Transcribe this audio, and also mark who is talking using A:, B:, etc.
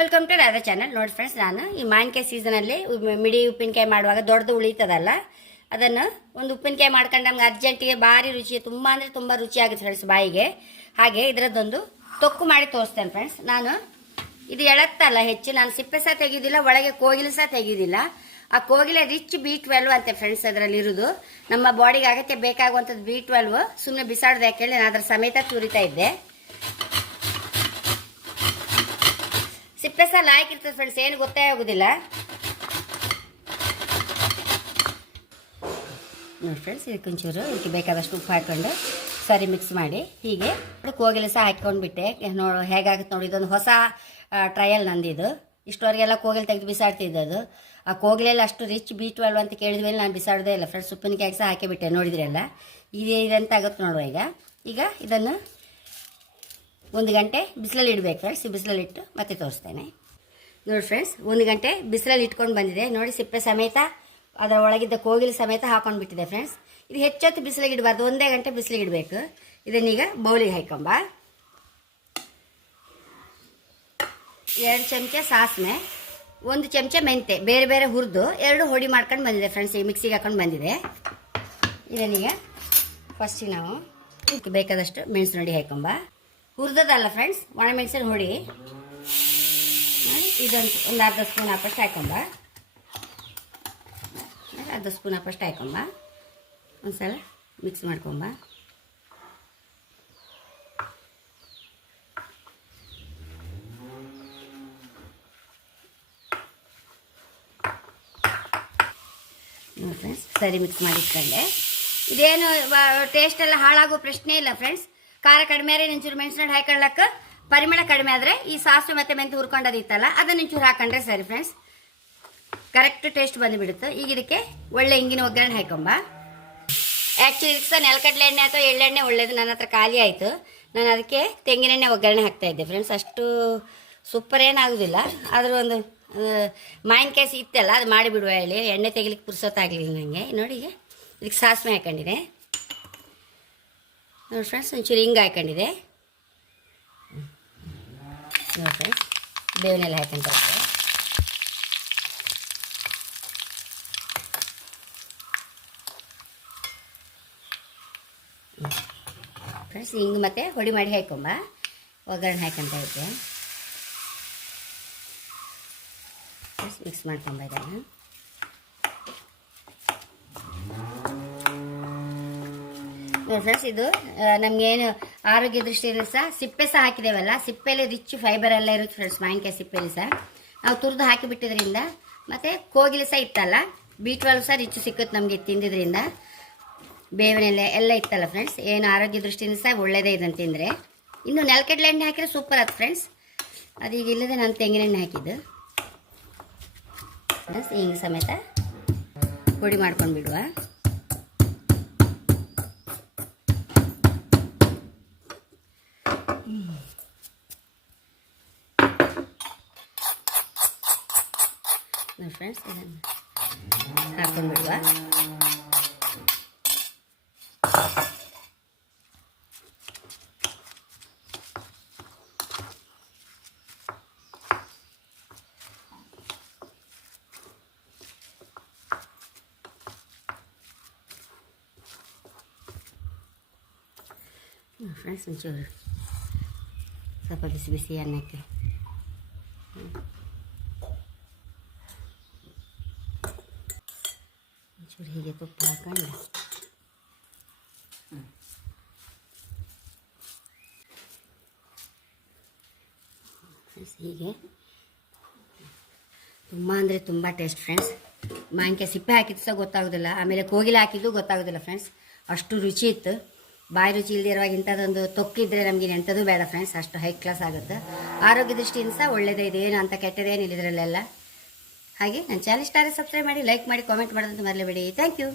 A: Welcome to Radha channel ನೋಡಿ friends ನಾನು ಈ ಮಾವಿನಕಾಯಿ ಸೀಸನಲ್ಲಿ ಮಿಡಿ ಉಪ್ಪಿನಕಾಯಿ ಮಾಡುವಾಗ ದೊಡ್ಡದು ಉಳಿತದಲ್ಲ. ಅದನ್ನು ಒಂದು ಉಪ್ಪಿನಕಾಯಿ ಮಾಡ್ಕೊಂಡು ನಮ್ಗೆ ಅರ್ಜೆಂಟಿಗೆ ಭಾರಿ ರುಚಿ, ತುಂಬ ಅಂದರೆ ತುಂಬ ರುಚಿಯಾಗುತ್ತೆ ಫ್ರೆಂಡ್ಸ್ ಬಾಯಿಗೆ. ಹಾಗೆ ಇದರದ್ದೊಂದು ತೊಕ್ಕು ಮಾಡಿ ತೋರಿಸ್ತೇನೆ ಫ್ರೆಂಡ್ಸ್ ನಾನು ಇದು ಎಳತ್ತಲ್ಲ ಹೆಚ್ಚು, ನಾನು ಸಿಪ್ಪೆ ಸಹ ತೆಗೆಯೋದಿಲ್ಲ, ಒಳಗೆ ಕೋಗಿಲು ಸಹ ತೆಗೆಯೋದಿಲ್ಲ. ಆ ಕೋಗಿಲೆ ರಿಚ್ ಬಿ ಟ್ವೆಲ್ವ್ ಅಂತೆ ಫ್ರೆಂಡ್ಸ್ ಅದರಲ್ಲಿ ಇರೋದು. ನಮ್ಮ ಬಾಡಿಗೆ ಅಗತ್ಯ ಬೇಕಾಗುವಂಥದ್ದು ಬಿ ಟ್ವೆಲ್ವ್ ಸುಮ್ಮನೆ ಬಿಸಾಡ್ದು ಹೇಳಿ ನಾನು ಅದರ ಸಮೇತ ತುರಿತಾ ಇದ್ದೆ. ಸಿಪ್ಪೆ ಸಹ ಲಾಯ್ಕ್ ಫ್ರೆಂಡ್ಸ್ ಏನು ಗೊತ್ತೇ ಆಗೋದಿಲ್ಲ. ನೋಡಿ ಫ್ರೆಂಡ್ಸ್ ಇದಕ್ಕೊಂಚೂರು ಇದಕ್ಕೆ ಬೇಕಾದಷ್ಟು ಉಪ್ಪು ಹಾಕ್ಕೊಂಡು ಸರಿ ಮಿಕ್ಸ್ ಮಾಡಿ. ಹೀಗೆ ಕೋಗಿಲೆ ಸಹ ಹಾಕ್ಕೊಂಡ್ಬಿಟ್ಟೆ. ನೋಡು, ಹೇಗಾಗುತ್ತೆ ನೋಡಿ, ಇದೊಂದು ಹೊಸ ಟ್ರಯಲ್ ನಂದಿದು. ಇಷ್ಟವರೆಗೆಲ್ಲ ಕೋಗಿಲೆ ತೆಗೆದು ಬಿಸಾಡ್ತಿದ್ದದು ಆ ಕೋಗಿಲೆಲ್ಲ ಅಷ್ಟು ರಿಚ್ ಬಿ ಟ್ವೆಲ್ವ್ ಅಂತ ಕೇಳಿದ ನಾನು ಬಿಸಾಡೋದೇ ಇಲ್ಲ. ಫ್ರೆಂಡ್ಸ್ ಉಪ್ಪಿನಕಾಯಿ ಸಹ ಹಾಕಿಬಿಟ್ಟೆ ನೋಡಿದ್ರಲ್ಲ ಇದೇ ಅಂತ ಆಗುತ್ತೆ ನೋಡುವ ಈಗ. ಈಗ ಇದನ್ನು ಒಂದು ಗಂಟೆ ಬಿಸಿಲಲ್ಲಿ ಇಡಬೇಕು. ಫ್ರೆಂಡ್ಸ್ ಬಿಸಿಲಲ್ಲಿ ಇಟ್ಟು ಮತ್ತೆ ತೋರಿಸ್ತೇನೆ. ನೋಡಿ ಫ್ರೆಂಡ್ಸ್ ಒಂದು ಗಂಟೆ ಬಿಸಿಲಲ್ಲಿ ಇಟ್ಕೊಂಡು ಬಂದಿದೆ. ನೋಡಿ ಸಿಪ್ಪೆ ಸಮೇತ, ಅದರ ಒಳಗಿದ್ದ ಕೋಗಿಲು ಸಮೇತ ಹಾಕೊಂಡು ಬಿಟ್ಟಿದೆ ಫ್ರೆಂಡ್ಸ್ ಇದು ಹೆಚ್ಚೊತ್ತು ಬಿಸಿಲಿಗೆ ಇಡಬಾರ್ದು. ಒಂದೇ ಗಂಟೆ ಬಿಸಿಲಿಗೆ ಇಡಬೇಕು. ಇದನ್ನೀಗ ಬೌಲಿಗೆ ಹಾಕೊಂಬ ಎರಡು ಚಮಚ ಸಾಸಿವೆ ಒಂದು ಚಮಚ ಮೆಂತೆ ಬೇರೆ ಬೇರೆ ಹುರಿದು ಎರಡು ಹೊಡಿ ಮಾಡ್ಕೊಂಡು ಬಂದಿದೆ ಫ್ರೆಂಡ್ಸ್ ಈ ಮಿಕ್ಸಿಗೆ ಹಾಕೊಂಡು ಬಂದಿದೆ. ಇದನ್ನೀಗ ಫಸ್ಟಿಗೆ ನಾವು ಬೇಕಾದಷ್ಟು ಮೆಣಸು ನೋಡಿ ಹಾಕೊಂಬ ಹುರಿದದಲ್ಲ ಫ್ರೆಂಡ್ಸ್ ಒಣಮೆಣಸಿನ ಹುಡಿ ಇದೊಂದು ಒಂದು ಅರ್ಧ ಸ್ಪೂನ್ ಹಾಕಷ್ಟು ಹಾಕೊಂಬ. ಅರ್ಧ ಸ್ಪೂನ್ ಹಾಕಷ್ಟು ಹಾಕೊಂಬ. ಒಂದು ಸಲ ಮಿಕ್ಸ್ ಮಾಡ್ಕೊಂಬ ಫ್ರೆಂಡ್ಸ್ ಸರಿ ಮಿಕ್ಸ್ ಮಾಡಿ ಇಟ್ಕೊಂಡೆ ಇದೇನು ಟೇಸ್ಟ್ ಎಲ್ಲ ಹಾಳಾಗೋ ಪ್ರಶ್ನೆ ಇಲ್ಲ ಫ್ರೆಂಡ್ಸ್ ಖಾರ ಕಡಿಮೆ ಆದರೆ ನಿಂಚೂರು ಮೆಣಸಿನ ಹಾಕೊಳ್ಳಕ್ಕೆ ಪರಿಮಳ ಕಡಿಮೆ ಆದರೆ ಈ ಸಾಸು ಮತ್ತೆ ಮೆಂತೆ ಹುರ್ಕೊಂಡದಿತ್ತಲ್ಲ, ಅದನ್ನ ಒಂಚೂರು ಹಾಕೊಂಡ್ರೆ ಸರಿ ಫ್ರೆಂಡ್ಸ್ ಕರೆಕ್ಟ್ ಟೇಸ್ಟ್ ಬಂದುಬಿಡುತ್ತೆ. ಈಗ ಇದಕ್ಕೆ ಒಳ್ಳೆ ಹಿಂಗಿನ ಒಗ್ಗರಣೆ ಹಾಕೊಂಬ. ಆ್ಯಕ್ಚುಲಿ ಇದಕ್ಕೆ ಸಹ ನೆಲಕಡಲೆ ಎಣ್ಣೆ ಅಥವಾ ಎಳ್ಳೆಣ್ಣೆ ಒಳ್ಳೇದು. ನನ್ನ ಹತ್ರ ಖಾಲಿ ಆಯಿತು. ನಾನು ಅದಕ್ಕೆ ತೆಂಗಿನೆಣ್ಣೆ ಒಗ್ಗರಣೆ ಹಾಕ್ತಾ ಇದ್ದೆ ಫ್ರೆಂಡ್ಸ್ ಅಷ್ಟು ಸೂಪರ್ ಏನಾಗೋದಿಲ್ಲ ಆದರೂ ಒಂದು ಮಾವಿನಕಾಯಿ ಇತ್ತಲ್ಲ, ಅದು ಮಾಡಿಬಿಡುವ ಹೇಳಿ. ಎಣ್ಣೆ ತೆಗಿಲಿಕ್ಕೆ ಪುರ್ಸೊತ್ತಾಗಲಿಲ್ಲ ನನಗೆ ನೋಡಿ ಇದಕ್ಕೆ ಸಾಸಿವೆ ಹಾಕೊಂಡಿದೆ ನೋಡಿ ಫ್ರೆಂಡ್ಸ್, ಒಂಚೂರು ಹಿಂಗೆ ಹಾಕೊಂಡಿದೆ. ನೋಡಿ ಫ್ರೆಂಡ್ಸ್, ಬೇವನೆಲ್ಲ ಹಾಕೊಂತ. ಫ್ರೆಂಡ್ಸ್, ಹಿಂಗೆ ಮತ್ತೆ ಹೊಡಿ ಮಾಡಿ ಹಾಕೊಂಬ. ಒಗ್ಗರಣೆ ಹಾಕೊಂತ ಇದ್ದೆ. ಮಿಕ್ಸ್ ಮಾಡ್ಕೊಂಬ ಇದನ್ನು. ಫ್ರೆಂಡ್ಸ್ ಇದು ನಮಗೇನು ಆರೋಗ್ಯ ದೃಷ್ಟಿಯಲ್ಲಿ ಸಹ ಸಿಪ್ಪೆ ಸಹ ಹಾಕಿದೇವಲ್ಲ, ಸಿಪ್ಪೆಲಿ ರಿಚ್ ಫೈಬರ್ ಎಲ್ಲ ಇರುತ್ತೆ ಫ್ರೆಂಡ್ಸ್ ಮಾವಿನಕಾಯಿ ಸಿಪ್ಪೆಯಲ್ಲಿ ಸಹ. ನಾವು ತುರಿದು ಹಾಕಿಬಿಟ್ಟಿದ್ರಿಂದ, ಮತ್ತು ಕೋಗಿಲೆ ಸಹ ಇತ್ತಲ್ಲ ಬಿ ವಾಲ್ ಸಹ ರಿಚ್ ಸಿಕ್ಕುತ್ತೆ ನಮಗೆ ತಿಂದಿದ್ರಿಂದ. ಬೇವಿನೆಲೆ ಎಲ್ಲ ಇತ್ತಲ್ಲ ಫ್ರೆಂಡ್ಸ್ ಏನು ಆರೋಗ್ಯ ದೃಷ್ಟಿಯಿಂದ ಸಹ ಒಳ್ಳೆಯದೇ ಇದನ್ನು ತಿಂದರೆ. ಇನ್ನು ನೆಲಕಡಲೆ ಎಣ್ಣೆ ಹಾಕಿದ್ರೆ ಸೂಪರ್ ಆಯ್ತು ಫ್ರೆಂಡ್ಸ್ ಈಗ ಇಲ್ಲದೆ ನಾನು ತೆಂಗಿನ ಎಣ್ಣೆ ಹಾಕಿದ್ದು. ಫ್ರೆಂಡ್ಸ್ ಹಿಂಗೆ ಸಮೇತ ಪುಡಿ ಮಾಡ್ಕೊಂಡು ಬಿಡುವ. ನೋಡಿ ಫ್ರೆಂಡ್ಸ್ ಇದನ್ನು ಹಾಕೊಂಡು ಬಿಡುವ ಫ್ರೆಂಡ್ಸ್ ಒಂಚೂರು ಸ್ವಲ್ಪ ಬಿಸಿ ಬಿಸಿ ಅನ್ನಕ್ಕೆ ಒಂಚೂರು ಹೀಗೆ ತುಪ್ಪ ಹಾಕೊಂಡು. ಹೀಗೆ. ತುಂಬ ಅಂದರೆ ತುಂಬ ಟೇಸ್ಟ್ ಫ್ರೆಂಡ್ಸ್ ಮಾಂಕೆ ಸಿಪ್ಪೆ ಹಾಕಿದ್ದು ಸಹ ಗೊತ್ತಾಗೋದಿಲ್ಲ. ಆಮೇಲೆ ಕೋಗಿಲೆ ಹಾಕಿದ್ದು ಗೊತ್ತಾಗೋದಿಲ್ಲ ಫ್ರೆಂಡ್ಸ್ ಅಷ್ಟು ರುಚಿ ಇತ್ತು. ಬಾಯಿ ರುಚಿ ಇಲ್ಲದೆ ಇರುವಾಗ ಇಂಥದ್ದೊಂದು ತೊಕ್ಕಿದ್ರೆ ನಮಗೆ ಎಂಥದ್ದು ಬೇಡ ಫ್ರೆಂಡ್ಸ್ ಅಷ್ಟು ಹೈ ಕ್ಲಾಸ್ ಆಗುತ್ತೆ. ಆರೋಗ್ಯ ದೃಷ್ಟಿಯಿಂದ ಸಹ ಒಳ್ಳೆಯದೇ ಇದೆ ಏನು ಅಂತ ಕೆಟ್ಟದೇನಿಲ್ಲ ಇದರಲ್ಲೆಲ್ಲ. ಹಾಗೆ ನನ್ನ ಚಾನಲ್ ಇಷ್ಟ ಸಬ್ಸ್ಕ್ರೈಬ್ ಮಾಡಿ ಲೈಕ್ ಮಾಡಿ ಕಾಮೆಂಟ್ ಮಾಡೋದಂತ ಮರಲೇಬೇಡಿ ಥ್ಯಾಂಕ್ ಯು